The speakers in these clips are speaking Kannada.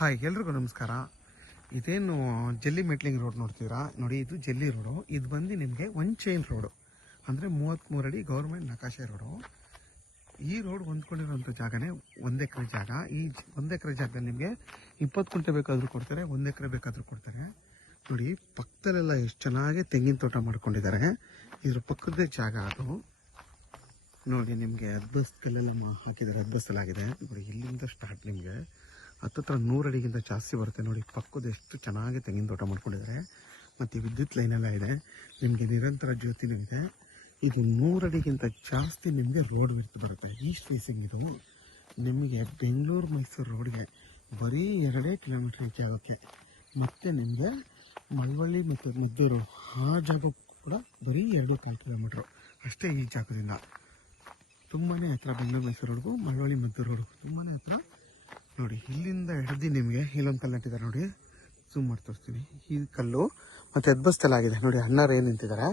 ಹಾಯ್ ಎಲ್ರಿಗೂ ನಮಸ್ಕಾರ. ಇದೇನು ಜಲ್ಲಿ ಮೆಟ್ಲಿಂಗ್ ರೋಡ್ ನೋಡ್ತೀರಾ ನೋಡಿ, ಇದು ಜಲ್ಲಿ ರೋಡು. ಇದು ಬಂದು ನಿಮಗೆ ಒನ್ ಚೈನ್ ರೋಡು, ಅಂದರೆ 33 ಅಡಿ ಗೌರ್ಮೆಂಟ್ ನಕಾಶೆ ರೋಡು. ಈ ರೋಡ್ ಹೊಂದ್ಕೊಂಡಿರೋಂಥ ಜಾಗನೇ 1 ಎಕರೆ ಜಾಗ. ಈ 1 ಎಕರೆ ಜಾಗದಲ್ಲಿ ನಿಮಗೆ 20 ಕುಂಟೆ ಬೇಕಾದರೂ ಕೊಡ್ತಾರೆ, 1 ಎಕರೆ ಬೇಕಾದರೂ ಕೊಡ್ತಾರೆ. ನೋಡಿ ಪಕ್ಕದಲ್ಲೆಲ್ಲ ಎಷ್ಟು ಚೆನ್ನಾಗಿ ತೆಂಗಿನ ತೋಟ ಮಾಡ್ಕೊಂಡಿದ್ದಾರೆ. ಇದ್ರ ಪಕ್ಕದ ಜಾಗ ಅದು ನೋಡಿ. ನಿಮಗೆ ಅದ್ಬಸ್ ಕಲ್ಲೆಲ್ಲ ಹಾಕಿದ್ದಾರೆ, ಅದ್ಬಸ್ಸಲಾಗಿದೆ ನೋಡಿ. ಇಲ್ಲಿಂದ ಸ್ಟಾರ್ಟ್ ನಿಮಗೆ ಹತ್ತತ್ರ 100 ಅಡಿಗಿಂತ ಜಾಸ್ತಿ ಬರುತ್ತೆ. ನೋಡಿ ಪಕ್ಕದ ಎಷ್ಟು ಚೆನ್ನಾಗಿ ತೆಂಗಿನ ತೋಟ ಮಾಡ್ಕೊಂಡಿದ್ದಾರೆ. ಮತ್ತು ವಿದ್ಯುತ್ ಲೈನೆಲ್ಲ ಇದೆ, ನಿಮಗೆ ನಿರಂತರ ಜ್ಯೋತಿನೂ ಇದೆ. ಇದು 100 ಅಡಿಗಿಂತ ಜಾಸ್ತಿ ನಿಮಗೆ ರೋಡ್ ವಿಡ್ತ್ ಬರುತ್ತೆ. ಈಸ್ಟ್ ಫೇಸಿಂಗ್ ಇದು ನಿಮಗೆ ಬೆಂಗಳೂರು ಮೈಸೂರು ರೋಡ್ಗೆ ಬರೀ 2 ಕಿಲೋಮೀಟ್ರ್ ಈ ಜಾಗಕ್ಕೆ. ಮತ್ತು ನಿಮಗೆ ಮಳವಳ್ಳಿ ಮತ್ತು ಮದ್ದೂರು ಆ ಜಾಗಕ್ಕೂ ಕೂಡ ಬರೀ 2.25 ಕಿಲೋಮೀಟ್ರು ಅಷ್ಟೇ. ಈ ಜಾಗದಿಂದ ತುಂಬಾ ಹತ್ರ, ಬೆಂಗಳೂರು ಮೈಸೂರು ರೋಡ್ಗೂ ಮಳವಳ್ಳಿ ಮದ್ದೂರು ರೋಡ್ಗೂ ತುಂಬಾ ಹತ್ರ. ನೋಡಿ ಇಲ್ಲಿಂದ ಹಿಡ್ದು ನಿಮಗೆ ಇಲ್ಲೊಂದು ಕಲ್ಲು ನಟ್ಟಿದ್ದಾರೆ ನೋಡಿ, ಝೂಮ್ ಮಾಡಿ ತೋರಿಸ್ತೀನಿ. ಈ ಕಲ್ಲು ಮತ್ತು ಎದ್ಬಸ್ತಲಾಗಿದೆ ನೋಡಿ, ಅಣ್ಣಾರು ಏನು ನಿಂತಿದ್ದಾರೆ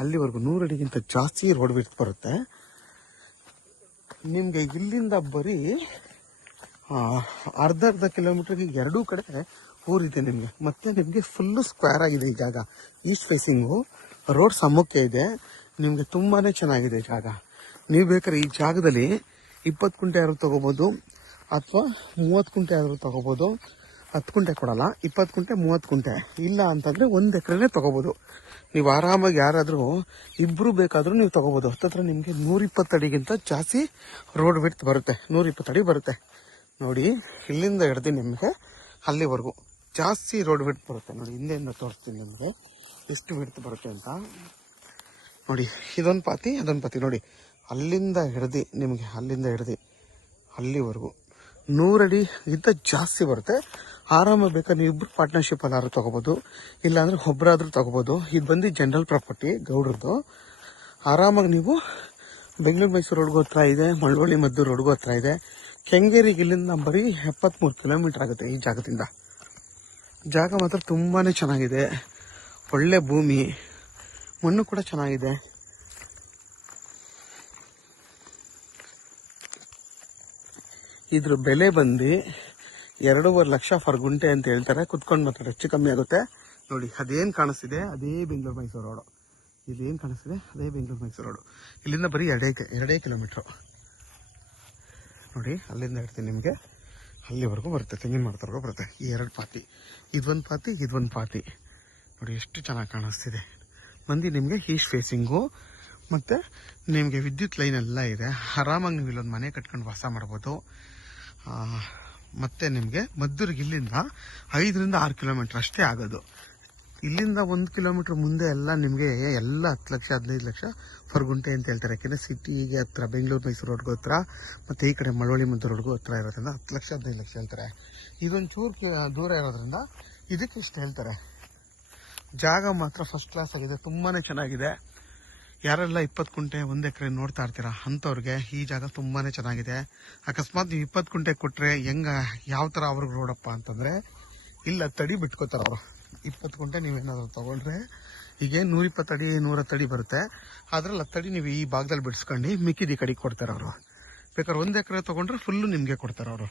ಅಲ್ಲಿವರೆಗೂ 100 ಅಡಿಗಿಂತ ಜಾಸ್ತಿ ರೋಡ್ ವಿಡ್ತ್ ಬರುತ್ತೆ. ನಿಮಗೆ ಇಲ್ಲಿಂದ ಬರೀ ಅರ್ಧ ಕಿಲೋಮೀಟ್ರಿಗೆ 2 ಕಡೆ ಊರಿದೆ ನಿಮಗೆ. ಮತ್ತು ನಿಮಗೆ ಫುಲ್ಲು ಸ್ಕ್ವೇರ್ ಆಗಿದೆ ಈ ಜಾಗ. ಈಸ್ಟ್ ಫೇಸಿಂಗು ರೋಡ್ ಸಮ್ಮುಖ ಇದೆ, ನಿಮಗೆ ತುಂಬಾ ಚೆನ್ನಾಗಿದೆ ಜಾಗ. ನೀವು ಬೇಕಾದ್ರೆ ಈ ಜಾಗದಲ್ಲಿ 20 ಕುಂಟೆ ಯಾರು ತೊಗೋಬೋದು, ಅಥವಾ 30 ಕುಂಟೆ ಆದರೂ ತೊಗೋಬೋದು. 10 ಕುಂಟೆ ಕೊಡಲ್ಲ, 20 ಕುಂಟೆ 30 ಕುಂಟೆ. ಇಲ್ಲ ಅಂತಂದರೆ 1 ಎಕರೆನೇ ತೊಗೋಬೋದು. ನೀವು ಆರಾಮಾಗಿ ಯಾರಾದರೂ ಇಬ್ಬರು ಬೇಕಾದರೂ ನೀವು ತೊಗೋಬೋದು. ಹತ್ತತ್ರ ನಿಮಗೆ 120 ಅಡಿಗಿಂತ ಜಾಸ್ತಿ ರೋಡ್ ವಿಡ್ತ್ ಬರುತ್ತೆ, 120 ಅಡಿ ಬರುತ್ತೆ. ನೋಡಿ ಇಲ್ಲಿಂದ ಹಿಡ್ದು ನಿಮಗೆ ಅಲ್ಲಿವರೆಗೂ ಜಾಸ್ತಿ ರೋಡ್ ವಿಡ್ತ್ ಬರುತ್ತೆ. ನೋಡಿ ಹಿಂದೆಯಿಂದ ತೋರಿಸ್ತೀನಿ ನಿಮಗೆ ಎಷ್ಟು ವಿಡ್ತ್ ಬರುತ್ತೆ ಅಂತ. ನೋಡಿ ಇದೊಂದು ಪಾತಿ ಅದೊಂದು ಪಾತಿ ನೋಡಿ, ಅಲ್ಲಿಂದ ಹಿಡ್ದು ನಿಮಗೆ ಅಲ್ಲಿವರೆಗೂ 100 ಅಡಿಗಿಂತ ಜಾಸ್ತಿ ಬರುತ್ತೆ. ಆರಾಮಾಗಿ ಬೇಕಾದ್ರೆ ನೀವು ಇಬ್ಬರು ಪಾರ್ಟ್ನರ್ಶಿಪ್ ಎಲ್ಲಾದ್ರೂ ತೊಗೋಬೋದು, ಇಲ್ಲಾಂದರೆ ಒಬ್ಬರಾದ್ರೂ ತೊಗೋಬೋದು. ಇದು ಬಂದು ಜನರಲ್ ಪ್ರಾಪರ್ಟಿ ಗೌಡ್ರದ್ದು. ಆರಾಮಾಗಿ ನೀವು ಬೆಂಗಳೂರು ಮೈಸೂರು ರೋಡ್ಗೂ ಹತ್ರ ಇದೆ, ಮಳವಳ್ಳಿ ಮದ್ದೂರು ರೋಡ್ಗೂ ಹತ್ರ ಇದೆ. ಕೆಂಗೇರಿಗೆ ಇಲ್ಲಿಂದ ಬರೀ 73 ಕಿಲೋಮೀಟ್ರ್ ಆಗುತ್ತೆ ಈ ಜಾಗದಿಂದ. ಜಾಗ ಮಾತ್ರ ತುಂಬಾ ಚೆನ್ನಾಗಿದೆ, ಒಳ್ಳೆ ಭೂಮಿ, ಮಣ್ಣು ಕೂಡ ಚೆನ್ನಾಗಿದೆ. ಇದ್ರ ಬೆಲೆ ಬಂದು 2.5 ಲಕ್ಷ ಫರ್ ಗುಂಟೆ ಅಂತ ಹೇಳ್ತಾರೆ. ಕುತ್ಕೊಂಡು ಮಾತ್ರ ಹೆಚ್ಚು ಕಮ್ಮಿ ಆಗುತ್ತೆ. ನೋಡಿ ಅದೇನು ಕಾಣಿಸ್ತಿದೆ ಅದೇ ಬೆಂಗಳೂರು ಮೈಸೂರು ರೋಡು. ಇದೇನು ಕಾಣಿಸ್ತಿದೆ ಅದೇ ಬೆಂಗಳೂರು ಮೈಸೂರು ರೋಡು. ಇಲ್ಲಿಂದ ಬರೀ 2 ಕಿಲೋಮೀಟ್ರು ನೋಡಿ. ಅಲ್ಲಿಂದ ಇಡ್ತೀನಿ ನಿಮಗೆ ಅಲ್ಲಿವರೆಗೂ ಬರುತ್ತೆ, ತೆಂಗಿನ ಮರದವರೆಗೂ ಬರುತ್ತೆ. ಈ 2 ಪಾತಿ, ಇದೊಂದು ಪಾತಿ ನೋಡಿ ಎಷ್ಟು ಚೆನ್ನಾಗಿ ಕಾಣಿಸ್ತಿದೆ. ಮಂದಿ ನಿಮಗೆ ಈಸ್ಟ್ ಫೇಸಿಂಗು ಮತ್ತು ನಿಮಗೆ ವಿದ್ಯುತ್ ಲೈನ್ ಎಲ್ಲ ಇದೆ. ಆರಾಮಾಗಿ ನೀವು ಇಲ್ಲೊಂದು ಮನೆ ಕಟ್ಕೊಂಡು ವಾಸ ಮಾಡ್ಬೋದು. ಮತ್ತು ನಿಮಗೆ ಮದ್ದೂರಿಗೆ ಇಲ್ಲಿಂದ 5 ರಿಂದ 6 ಕಿಲೋಮೀಟ್ರ್ ಅಷ್ಟೇ ಆಗೋದು. ಇಲ್ಲಿಂದ 1 ಕಿಲೋಮೀಟ್ರ್ ಮುಂದೆ ಎಲ್ಲ ನಿಮಗೆ ಎಲ್ಲ 10 ಲಕ್ಷ 15 ಲಕ್ಷ ಫರ್ ಗುಂಟೆ ಅಂತ ಹೇಳ್ತಾರೆ. ಯಾಕೆಂದರೆ ಸಿಟಿಗೆ ಹತ್ರ, ಬೆಂಗಳೂರು ಮೈಸೂರು ರೋಡ್ಗೂ ಹತ್ರ, ಮತ್ತು ಈ ಕಡೆ ಮಳವಳ್ಳಿ ಮದ್ದೂರು ರೋಡ್ಗೂ ಹತ್ರ ಇರೋದ್ರಿಂದ 10 ಲಕ್ಷ 15 ಲಕ್ಷ ಹೇಳ್ತಾರೆ. ಇದೊಂದು ಚೂರು ದೂರ ಇರೋದ್ರಿಂದ ಇದಕ್ಕೆ ಇಷ್ಟು ಹೇಳ್ತಾರೆ. ಜಾಗ ಮಾತ್ರ ಫಸ್ಟ್ ಕ್ಲಾಸ್ ಆಗಿದೆ, ತುಂಬಾ ಚೆನ್ನಾಗಿದೆ. ಯಾರೆಲ್ಲ 20 ಕುಂಟೆ 1 ಎಕರೆ ನೋಡ್ತಾ ಇರ್ತೀರಾ ಅಂಥವ್ರಿಗೆ ಈ ಜಾಗ ತುಂಬಾ ಚೆನ್ನಾಗಿದೆ. ಅಕಸ್ಮಾತ್ ನೀವು 20 ಕುಂಟೆ ಕೊಟ್ಟರೆ ಯಾವ ಥರ ಅವ್ರಿಗೆ ರೋಡಪ್ಪ ಅಂತಂದರೆ, ಇಲ್ಲ ತಡಿ ಬಿಟ್ಕೋತಾರೆ ಅವರು. 20 ಕುಂಟೆ ನೀವೇನಾದರೂ ತೊಗೊಂಡ್ರೆ ಈಗ 120 ಅಡಿ 110 ಅಡಿ ಬರುತ್ತೆ, ಅದ್ರಲ್ಲಿ 10 ಅಡಿ ನೀವು ಈ ಭಾಗದಲ್ಲಿ ಬಿಡಿಸ್ಕೊಂಡು ಮಿಕ್ಕಿದ ಈ ಕಡೆಗೆ ಕೊಡ್ತಾರೆ ಅವರು. ಬೇಕಾದ್ರೆ 1 ಎಕರೆ ತೊಗೊಂಡ್ರೆ ಫುಲ್ಲು ನಿಮಗೆ ಕೊಡ್ತಾರೆ ಅವರು.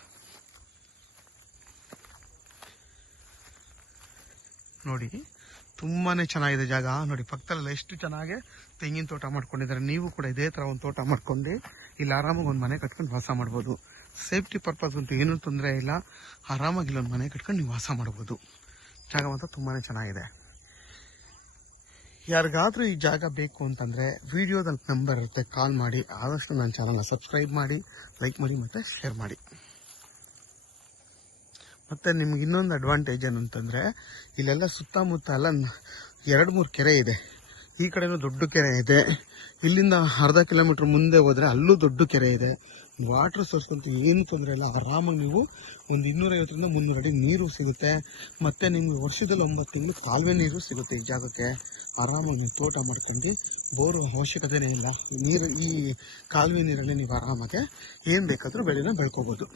ನೋಡಿ ತುಂಬಾ ಚೆನ್ನಾಗಿದೆ ಜಾಗ. ನೋಡಿ ಪಕ್ಕದಲ್ಲೆಲ್ಲ ಎಷ್ಟು ಚೆನ್ನಾಗಿ ತೆಂಗಿನ ತೋಟ ಮಾಡ್ಕೊಂಡಿದ್ದಾರೆ. ನೀವು ಕೂಡ ಇದೇ ಥರ ಒಂದು ತೋಟ ಮಾಡ್ಕೊಂಡು ಇಲ್ಲಿ ಆರಾಮಾಗಿ ಒಂದು ಮನೆ ಕಟ್ಕೊಂಡು ವಾಸ ಮಾಡ್ಬೋದು. ಸೇಫ್ಟಿ ಪರ್ಪಸ್ ಅಂತೂ ಏನೂ ತೊಂದರೆ ಇಲ್ಲ, ಆರಾಮಾಗಿ ಇಲ್ಲೊಂದು ಮನೆ ಕಟ್ಕೊಂಡು ನೀವು ವಾಸ ಮಾಡ್ಬೋದು. ಜಾಗ ಮಾತ್ರ ತುಂಬಾ ಚೆನ್ನಾಗಿದೆ. ಯಾರಿಗಾದರೂ ಈ ಜಾಗ ಬೇಕು ಅಂತಂದರೆ ವಿಡಿಯೋದಲ್ಲಿ ನಂಬರ್ ಇರುತ್ತೆ, ಕಾಲ್ ಮಾಡಿ. ಆದಷ್ಟು ನನ್ನ ಚಾನಲ್ನ ಸಬ್ಸ್ಕ್ರೈಬ್ ಮಾಡಿ, ಲೈಕ್ ಮಾಡಿ ಮತ್ತು ಶೇರ್ ಮಾಡಿ. ಮತ್ತು ನಿಮ್ಗೆ ಇನ್ನೊಂದು ಅಡ್ವಾಂಟೇಜ್ ಏನು ಅಂತಂದರೆ, ಇಲ್ಲೆಲ್ಲ ಸುತ್ತಮುತ್ತ ಎಲ್ಲ 2-3 ಕೆರೆ ಇದೆ. ಈ ಕಡೆನೂ ದೊಡ್ಡ ಕೆರೆ ಇದೆ. ಇಲ್ಲಿಂದ ಅರ್ಧ ಕಿಲೋಮೀಟ್ರ್ ಮುಂದೆ ಹೋದರೆ ಅಲ್ಲೂ ದೊಡ್ಡ ಕೆರೆ ಇದೆ. ವಾಟರ್ ಸೋರ್ಸ್ ಅಂತೂ ಏನು ತೊಂದರೆ ಇಲ್ಲ. ಆರಾಮಾಗಿ ನೀವು ಒಂದು 250 ರಿಂದ 300 ಅಡಿ ನೀರು ಸಿಗುತ್ತೆ. ಮತ್ತು ನಿಮಗೆ ವರ್ಷದಲ್ಲಿ 9 ತಿಂಗಳು ಕಾಲುವೆ ನೀರು ಸಿಗುತ್ತೆ ಈ ಜಾಗಕ್ಕೆ. ಆರಾಮಾಗಿ ನೀವು ತೋಟ ಮಾಡ್ಕೊಂಡು ಬೋರು ಅವಶ್ಯಕತೆಯೇ ಇಲ್ಲ. ಈ ಕಾಲುವೆ ನೀರಲ್ಲೇ ನೀವು ಆರಾಮಾಗಿ ಏನು ಬೇಕಾದರೂ ಬೆಳೆನ ಬೆಳ್ಕೋಬೋದು.